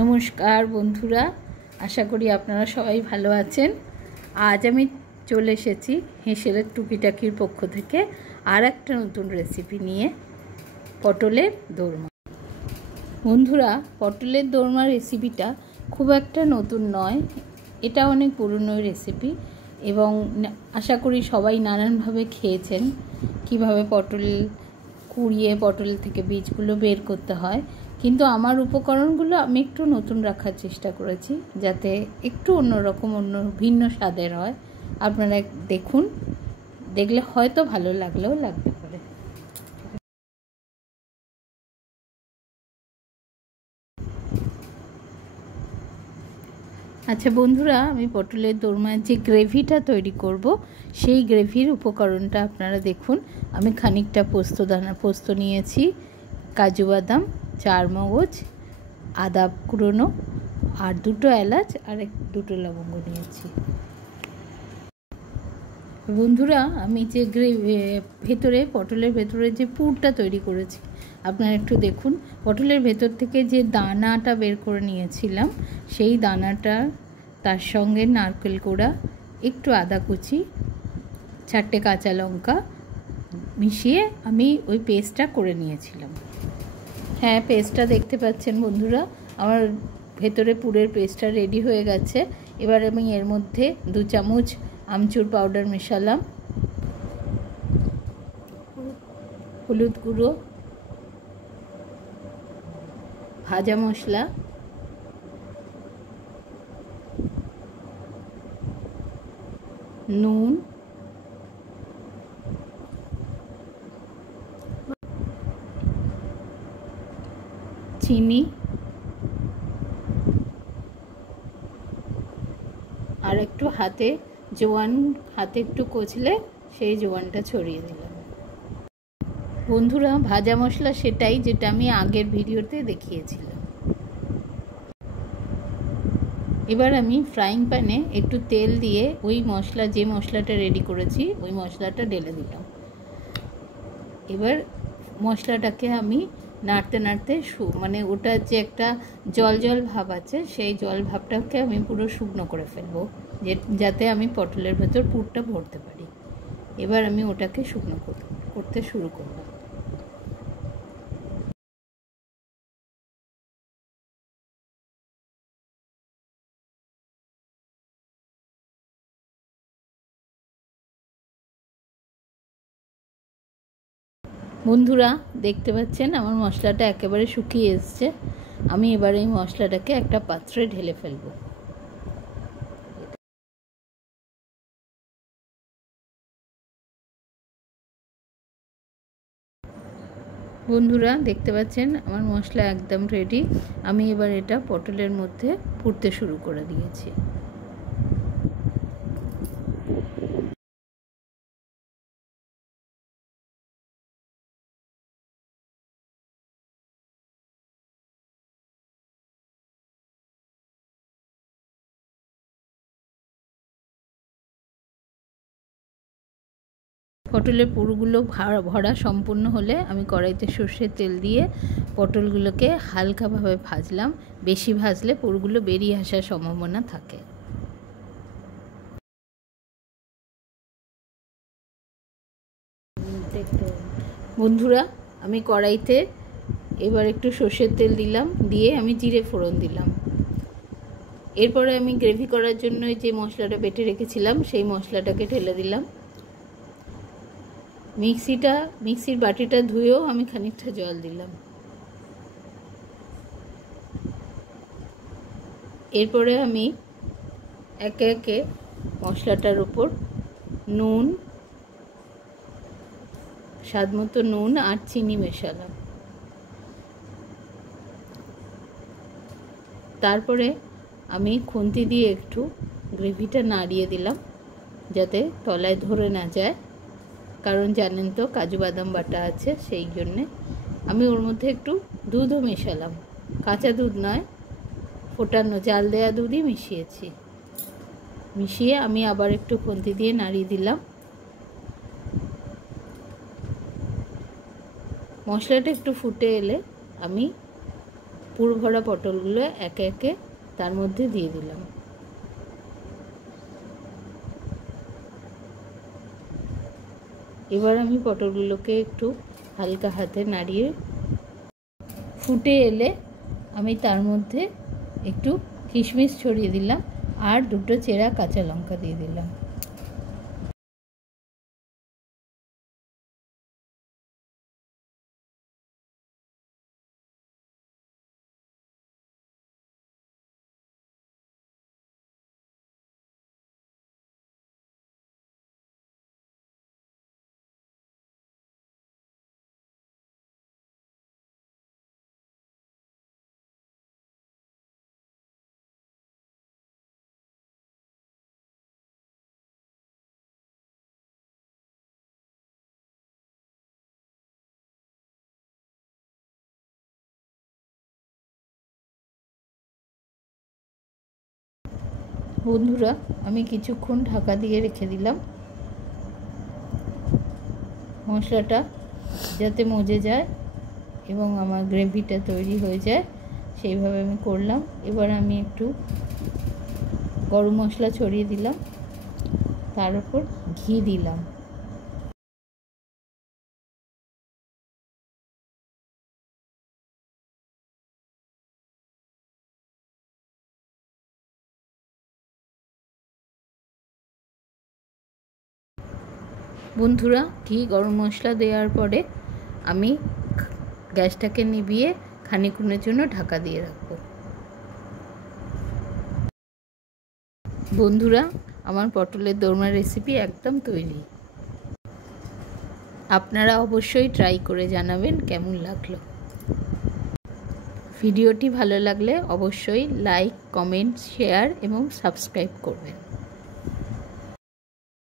নমস্কার বন্ধুরা, আশা করি আপনারা সবাই ভালো আছেন। আজ আমি চলে এসেছি হেঁসেলের টুকিটাকির পক্ষ থেকে আর একটা নতুন রেসিপি নিয়ে, পটলের দোরমা। বন্ধুরা, পটলের দোরমা রেসিপিটা খুব একটা নতুন নয়, এটা অনেক পুরনো রেসিপি এবং আশা করি সবাই নানানভাবে খেয়েছেন। কিভাবে পটল কুড়িয়ে পটল থেকে বীজগুলো বের করতে হয়, কিন্তু আমার উপকরণগুলো আমি একটু নতুন রাখার চেষ্টা করেছি, যাতে একটু অন্যরকম, ভিন্ন স্বাদের হয়। আপনারা দেখুন, দেখলে হয়তো ভালো লাগলেও লাগতে পারে। আচ্ছা বন্ধুরা, আমি পটলের দোরমার যে গ্রেভিটা তৈরি করব, সেই গ্রেভির উপকরণটা আপনারা দেখুন। আমি খানিকটা পোস্ত নিয়েছি, কাজু বাদাম, চারমগজ, আদা কুড়োনো, আর দুটো এলাচ আর দুটো লবঙ্গ নিয়েছি। বন্ধুরা, আমি যে পটলের ভেতরে যে পুরটা তৈরি করেছি, আপনারা একটু দেখুন। পটলের ভেতর থেকে যে দানাটা বের করে নিয়েছিলাম, সেই দানাটা, তার সঙ্গে নারকেল কোড়া, একটু আদা কুচি, 4টে কাঁচা লঙ্কা মিশিয়ে আমি ওই পেস্টটা করে নিয়েছিলাম। হ্যাঁ, পেস্টটা দেখতে পাচ্ছেন বন্ধুরা, আমার ভেতরে পুরের পেস্টটা রেডি হয়ে গেছে। এবার আমি এর মধ্যে 2 চামচ আমচুর পাউডার মেশালাম, হলুদ গুঁড়ো, ভাজা মশলা, নুন, চিনি আর একটু হাতে একটু কচলে সেই জোয়ানটা ছড়িয়ে দিলাম। বন্ধুরা, ভাজা মশলা সেটাই যেটা আমি আগের ভিডিওতে দেখিয়েছিলাম। এবার আমি ফ্রাইং প্যানে একটু তেল দিয়ে ওই যে মশলাটা রেডি করেছি, ওই মশলাটা ঢেলে দিলাম। এবার মশলাটাকে আমি নাড়তে নাড়তে মানে ওটার যে একটা জল ভাব আছে, সেই জল ভাবটাকে আমি পুরো শুকনো করে ফেলবো, যাতে আমি পটলের ভেতর পুরটা ভরতে পারি। এবার আমি ওটাকে শুকনো করতে শুরু করলাম। বন্ধুরা, দেখতে পাচ্ছেন আমার মশলাটা একেবারে শুকিয়ে এসছে। আমি এবার এই মশলাটাকে একটা পাত্রে ঢেলে ফেলবো। বন্ধুরা, দেখতে পাচ্ছেন আমার মশলা একদম রেডি। আমি এবার এটা পটলের মধ্যে পুড়তে শুরু করে দিয়েছি। পটলের পুরগুলো ভরা সম্পূর্ণ হলে আমি কড়াইতে সর্ষের তেল দিয়ে পটলগুলোকে হালকাভাবে ভাজলাম। বেশি ভাজলে পুরগুলো বেরিয়ে আসার সম্ভাবনা থাকে। বন্ধুরা, আমি কড়াইতে এবার একটু সর্ষের তেল দিলাম, দিয়ে আমি জিরে ফোড়ন দিলাম। এরপরে আমি গ্রেভি করার জন্য যে মশলাটা বেটে রেখেছিলাম, সেই মশলাটাকে ঢেলে দিলাম। মিক্সির বাটিটা ধুয়েও আমি খানিকটা জল দিলাম। এরপরে আমি একে একে মশলাটার উপর নুন, স্বাদমতো নুন আর চিনি মেশালাম। তারপরে আমি খুন্তি দিয়ে একটু গ্রেভিটা নাড়িয়ে দিলাম, যাতে তলায় ধরে না যায়, কারণ জানেন তো কাজু বাদাম বাটা আছে, সেই জন্যে। আমি ওর মধ্যে একটু দুধও মেশালাম, কাঁচা দুধ নয়, ফোটানো জাল দেওয়া দুধই মিশিয়ে আমি আবার একটু খুন্তি দিয়ে নাড়িয়ে দিলাম। মশলাটা একটু ফুটে এলে আমি পুর ভরা পটলগুলো একে একে তার মধ্যে দিয়ে দিলাম। এবার আমি পটলগুলোকে একটু হালকা হাতে নাড়িয়ে, ফুটে এলে আমি তার মধ্যে একটু কিশমিশ ছড়িয়ে দিলাম আর দুটো চেরা কাঁচা লঙ্কা দিয়ে দিলাম। বন্ধুরা, আমি কিছুক্ষণ ঢাকা দিয়ে রেখে দিলাম মশলাটা যাতে মজে যায় এবং আমার গ্রেভিটা তৈরি হয়ে যায়, সেইভাবে আমি করলাম। এবার আমি একটু গরম মশলা ছড়িয়ে দিলাম, তার উপর ঘি দিলাম। বন্ধুরা, ঘি গরম মশলা দেওয়ার পরে আমি গ্যাসটাকে নিভিয়ে খানিকক্ষণের জন্য ঢাকা দিয়ে রাখব। বন্ধুরা, আমার পটলের দোরমা রেসিপি একদম তৈরি। আপনারা অবশ্যই ট্রাই করে জানাবেন কেমন লাগলো। ভিডিওটি ভালো লাগলে অবশ্যই লাইক, কমেন্ট, শেয়ার এবং সাবস্ক্রাইব করবেন।